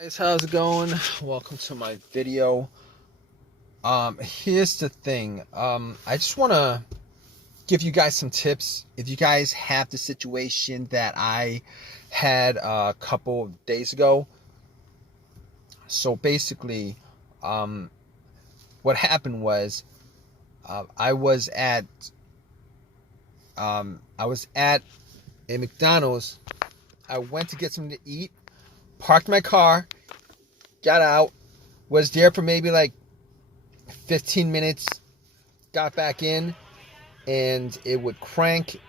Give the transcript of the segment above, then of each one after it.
Guys, how's it going? Welcome to my video. Here's the thing. I just want to give you guys some tips if you guys have the situation that I had a couple of days ago. So basically, um, what happened was I was at a McDonald's. I went to get something to eat, parked my car, got out, was there for maybe like 15 minutes, got back in, and it would crank.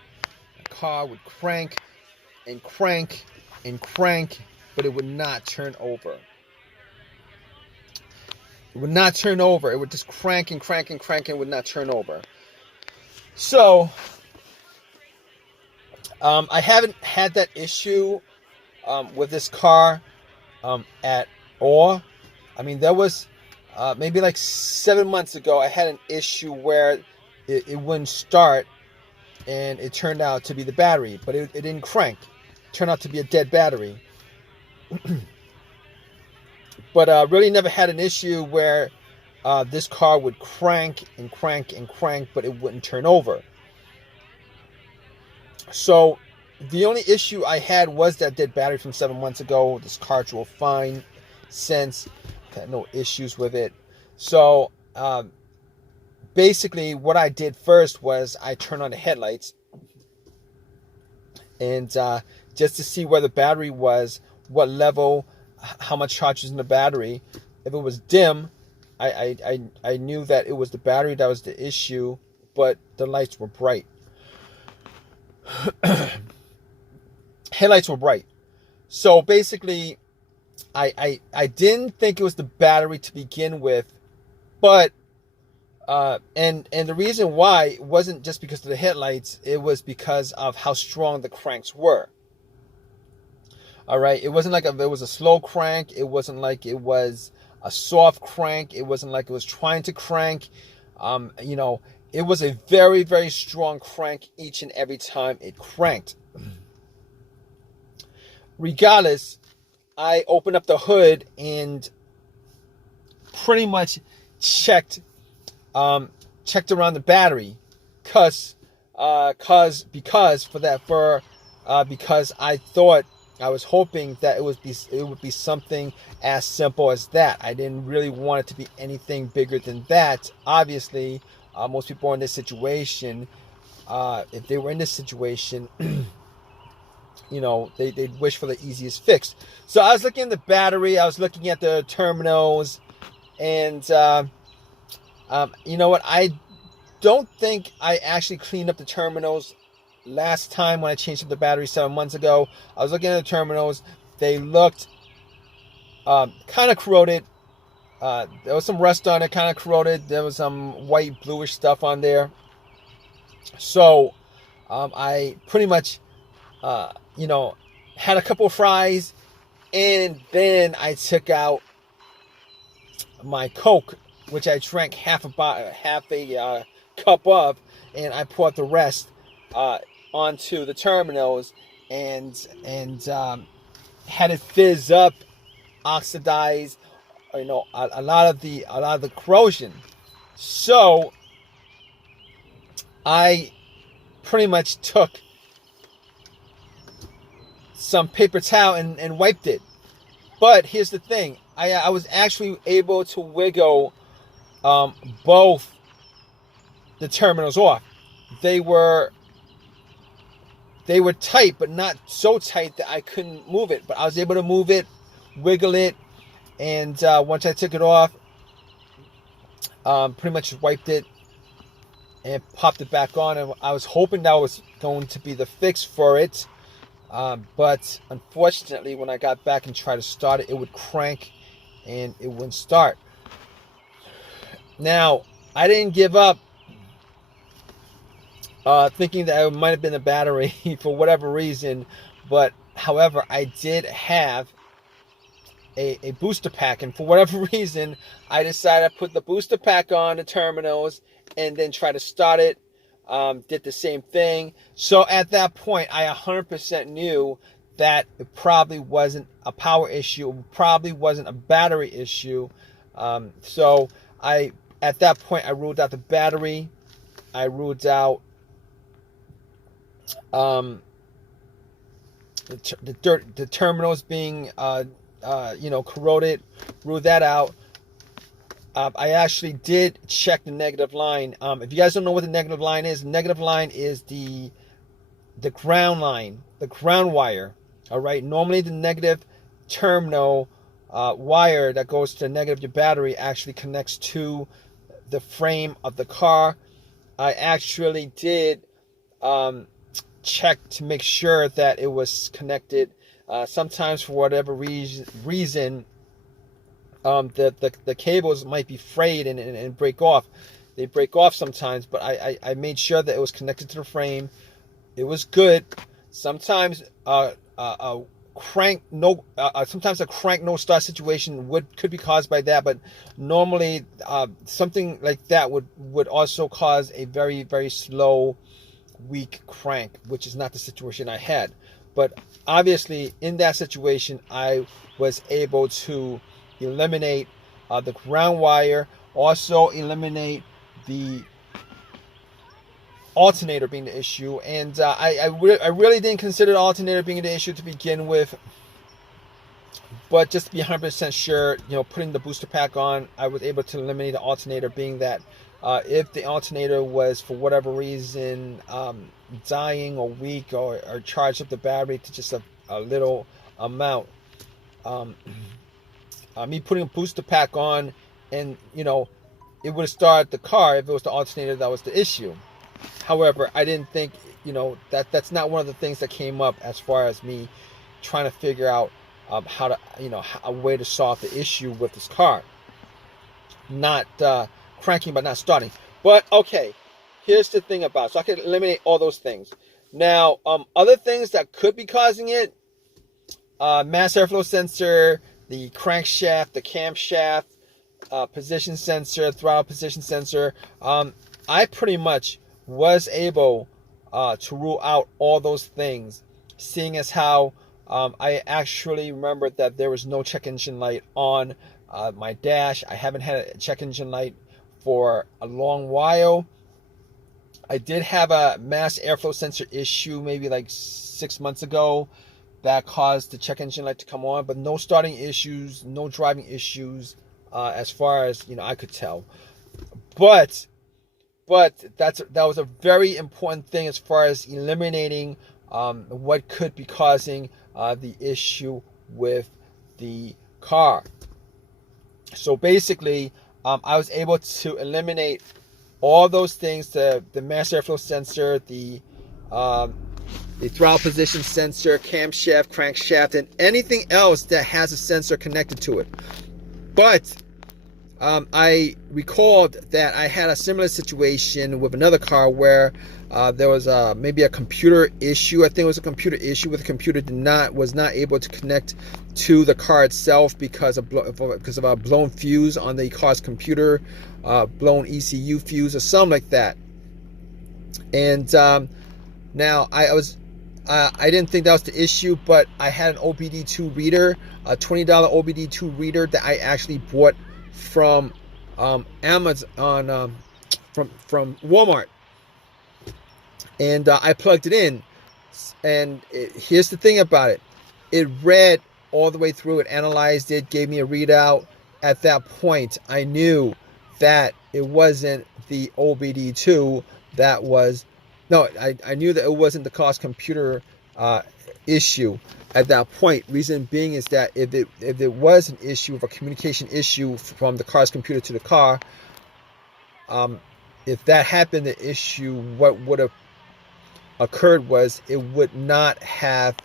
The car would crank and crank and crank, but it would not turn over. It would not turn over. It would just crank and crank and crank and would not turn over. So, I haven't had that issue with this car at all. I mean, there was maybe like 7 months ago, I had an issue where it wouldn't start, and it turned out to be the battery, but it didn't crank. It turned out to be a dead battery. But really never had an issue where this car would crank and crank and crank, but it wouldn't turn over. So the only issue I had was that dead battery from 7 months ago. This car drove fine since. Had no issues with it. So basically what I did first was I turned on the headlights, and just to see where the battery was, what level, how much charge is in the battery. If it was dim, I knew that it was the battery that was the issue, but the lights were bright. Headlights were bright. So basically, I didn't think it was the battery to begin with, but and the reason why it wasn't just because of the headlights, it was because of how strong the cranks were. All right, it wasn't like it was a slow crank. It wasn't like it was a soft crank. It wasn't like it was trying to crank. It was a very, very strong crank each and every time it cranked. Regardless, I opened up the hood and pretty much checked around the battery, because I thought, I was hoping that it would be something as simple as that. I didn't really want it to be anything bigger than that. Obviously, most people in this situation, if they were in this situation, they'd wish for the easiest fix. So I was looking at the battery, I was looking at the terminals, and you know what? I don't think I actually cleaned up the terminals last time when I changed up the battery 7 months ago. I was looking at the terminals. They looked kind of corroded. There was some rust on it, kind of corroded. There was some white, bluish stuff on there. So I pretty much, had a couple of fries, and then I took out my Coke, which I drank half a cup of, and I poured the rest onto the terminals, and had it fizz up, oxidize, a lot of the corrosion. So I pretty much took some paper towel and wiped it. But here's the thing, I was actually able to wiggle both the terminals off. They were tight, but not so tight that I couldn't move it. But I was able to move it, wiggle it, and once I took it off, pretty much wiped it and popped it back on. And I was hoping that was going to be the fix for it. But unfortunately, when I got back and tried to start it, it would crank and it wouldn't start. Now, I didn't give up, thinking that it might have been a battery for whatever reason. But however, I did have a booster pack, and for whatever reason, I decided to put the booster pack on the terminals and then try to start it. Did the same thing. So at that point, I 100% knew that it probably wasn't a power issue, it probably wasn't a battery issue. So at that point, I ruled out the battery. I ruled out the terminals being corroded. Ruled that out. I actually did check the negative line. If you guys don't know what the negative line is the ground line, the ground wire. All right. Normally, the negative terminal wire that goes to the negative of your battery actually connects to the frame of the car. I actually did check to make sure that it was connected. Sometimes, for whatever reason, the cables might be frayed and break off. They break off sometimes, but I made sure that it was connected to the frame. It was good. Sometimes sometimes a crank no start situation could be caused by that, but normally something like that would also cause a very, very slow, weak crank, which is not the situation I had. But obviously in that situation, I was able to eliminate the ground wire, also eliminate the alternator being the issue. And I really didn't consider the alternator being the issue to begin with, but just to be 100% sure, putting the booster pack on, I was able to eliminate the alternator, being that if the alternator was for whatever reason dying or weak or charged up the battery to just a little amount, me putting a booster pack on, and it would have started the car if it was the alternator that was the issue. However, I didn't think that's not one of the things that came up as far as me trying to figure out how to a way to solve the issue with this car. Not cranking but not starting. But okay, here's the thing about it. So I can eliminate all those things. Now, other things that could be causing it: mass airflow sensor, the crankshaft, the camshaft, position sensor, throttle position sensor. I pretty much was able to rule out all those things, seeing as how I actually remembered that there was no check engine light on my dash. I haven't had a check engine light for a long while. I did have a mass airflow sensor issue maybe like 6 months ago that caused the check engine light to come on, but no starting issues, no driving issues, as far as I could tell. But that was a very important thing as far as eliminating what could be causing the issue with the car. So basically, I was able to eliminate all those things: the mass airflow sensor, the throttle position sensor, camshaft, crankshaft, and anything else that has a sensor connected to it. But I recalled that I had a similar situation with another car where there was maybe a computer issue. I think it was a computer issue where the computer was not able to connect to the car itself because of a blown fuse on the car's computer, blown ECU fuse or something like that. And now I didn't think that was the issue, but I had an OBD2 reader, a $20 OBD2 reader that I actually bought from Amazon, from Walmart, and I plugged it in. And here's the thing about it: it read all the way through. It analyzed it, gave me a readout. At that point, I knew that it wasn't the OBD2 that was. No, I knew that it wasn't the car's computer issue at that point. Reason being is that if it was an issue of a communication issue from the car's computer to the car, if that happened, the issue, what would have occurred was it would not have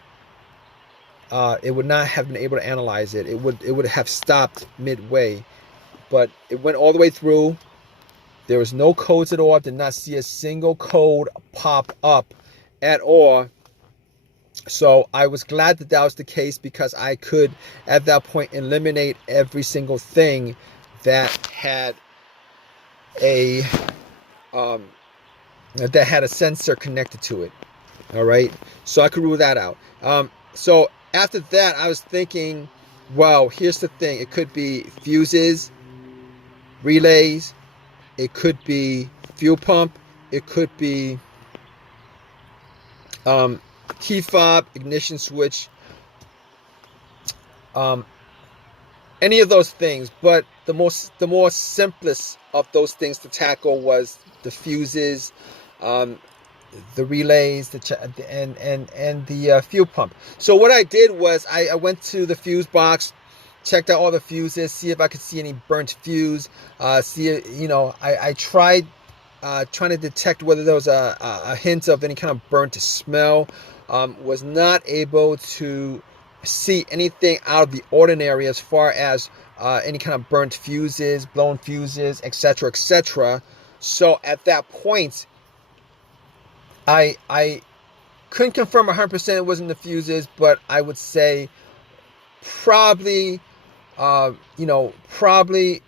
been able to analyze it. It would have stopped midway. But it went all the way through. There was no codes at all. I did not see a single code pop up at all. So I was glad that was the case, because I could at that point eliminate every single thing that had a sensor connected to it. All right, so I could rule that out. So after that, I was thinking, well, here's the thing. It could be fuses, relays. It could be fuel pump. It could be key fob, ignition switch, um, any of those things. But the more simplest of those things to tackle was the fuses, um, the relays, and the fuel pump. So what I did was I went to the fuse box, checked out all the fuses, see if I could see any burnt fuse. I tried trying to detect whether there was a hint of any kind of burnt smell. Was not able to see anything out of the ordinary as far as any kind of burnt fuses, blown fuses, etc., etc. So at that point, I couldn't confirm 100% it wasn't the fuses, but I would say probably, probably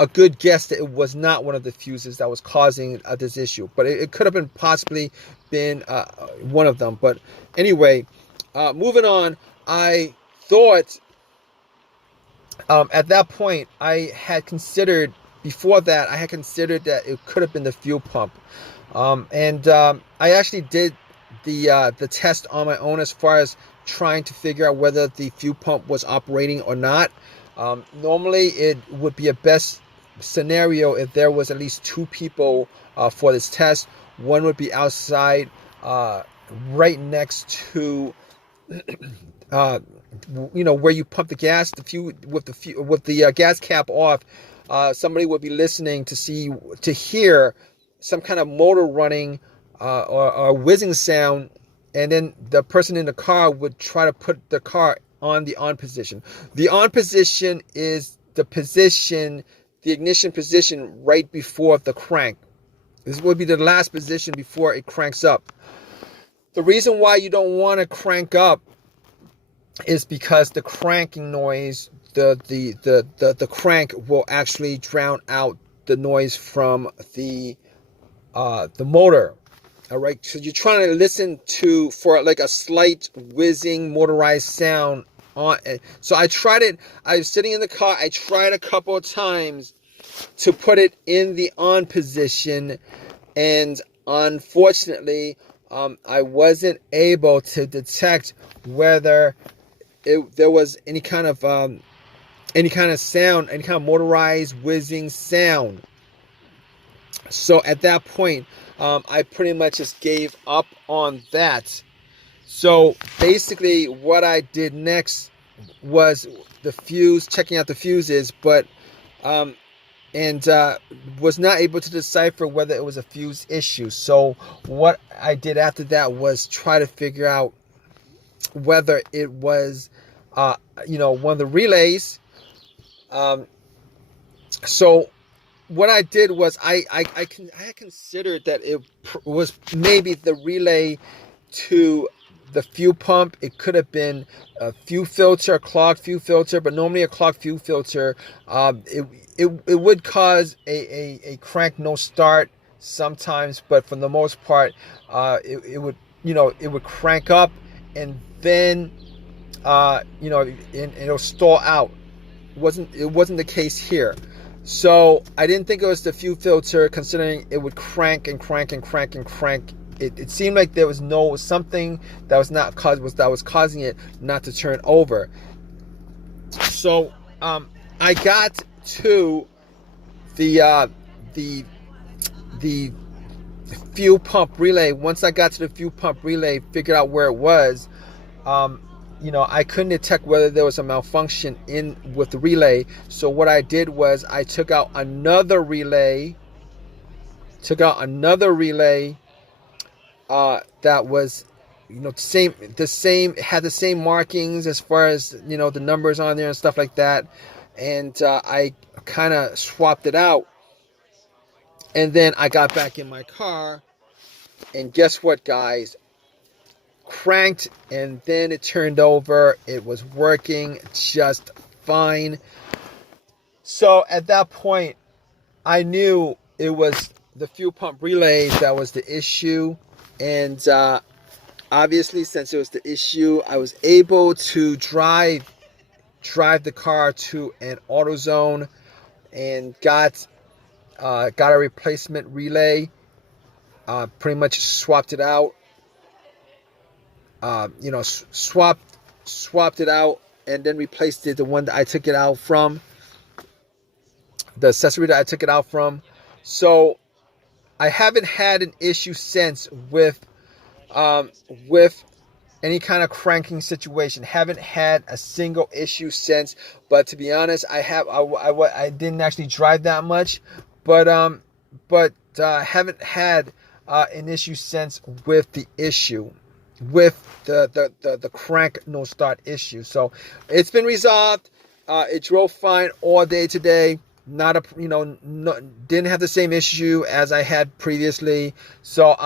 a good guess that it was not one of the fuses that was causing this issue, but it could have been possibly been one of them. But anyway, moving on, I thought at that point before that I had considered that it could have been the fuel pump, and I actually did the test on my own as far as trying to figure out whether the fuel pump was operating or not. Normally, it would be a best scenario if there was at least two people for this test. One would be outside, right next to, where you pump the gas. With the gas cap off, somebody would be listening to hear some kind of motor running or whizzing sound, and then the person in the car would try to put the car on the on position. The on position is the ignition position right before the crank. This would be the last position before it cranks up. The reason why you don't want to crank up is because the cranking noise, the crank will actually drown out the noise from the motor. All right, so you're trying to listen for like a slight whizzing motorized sound on. So I tried it. I was sitting in the car. I tried a couple of times to put it in the on position, and unfortunately, I wasn't able to detect whether there was any kind of sound, any kind of motorized whizzing sound. So at that point, I pretty much just gave up on that. So basically what I did next was checking out the fuses, but was not able to decipher whether it was a fuse issue. So what I did after that was try to figure out whether it was one of the relays. So what I did was I considered that it was maybe the relay to the fuel pump. It could have been a clogged fuel filter, but normally a clogged fuel filter, it would cause a crank no start sometimes, but for the most part, it would crank up, and then and it'll stall out. It wasn't the case here. So I didn't think it was the fuel filter, considering it would crank and crank and crank and crank. It seemed like there was something that was causing it not to turn over. So I got to the fuel pump relay. Once I got to the fuel pump relay, figured out where it was. I couldn't detect whether there was a malfunction with the relay. So what I did was I took out another relay. That was, the same had the same markings as far as the numbers on there and stuff like that. And I kind of swapped it out. And then I got back in my car, and guess what, guys? Cranked, and then it turned over. It was working just fine. So at that point, I knew it was the fuel pump relay that was the issue, and Obviously, since it was the issue, I was able to drive the car to an AutoZone and got a replacement relay. Pretty much swapped it out. Swapped it out and then replaced it, the one that I took it out from, the accessory that I took it out from. So I haven't had an issue since with any kind of cranking situation. Haven't had a single issue since. But to be honest, I didn't actually drive that much, but haven't had an issue since with the issue, with the crank no start issue. So it's been resolved. It drove fine all day today. Not a didn't have the same issue as I had previously. So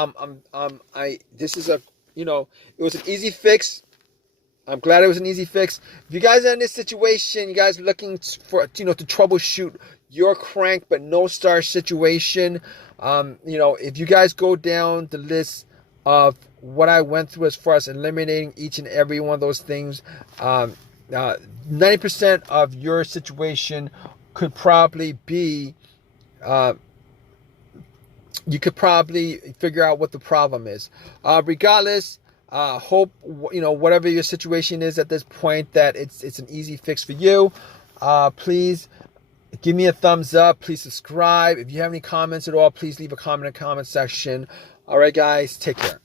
this is a it was an easy fix. I'm glad it was an easy fix. If you guys are in this situation, you guys are looking for to troubleshoot your crank but no start situation, if you guys go down the list of what I went through as far as eliminating each and every one of those things, 90% of your situation could probably be, you could probably figure out what the problem is. Regardless, hope whatever your situation is at this point, that it's an easy fix for you. Please give me a thumbs up. Please subscribe. If you have any comments at all, please leave a comment in the comment section. All right, guys, take care.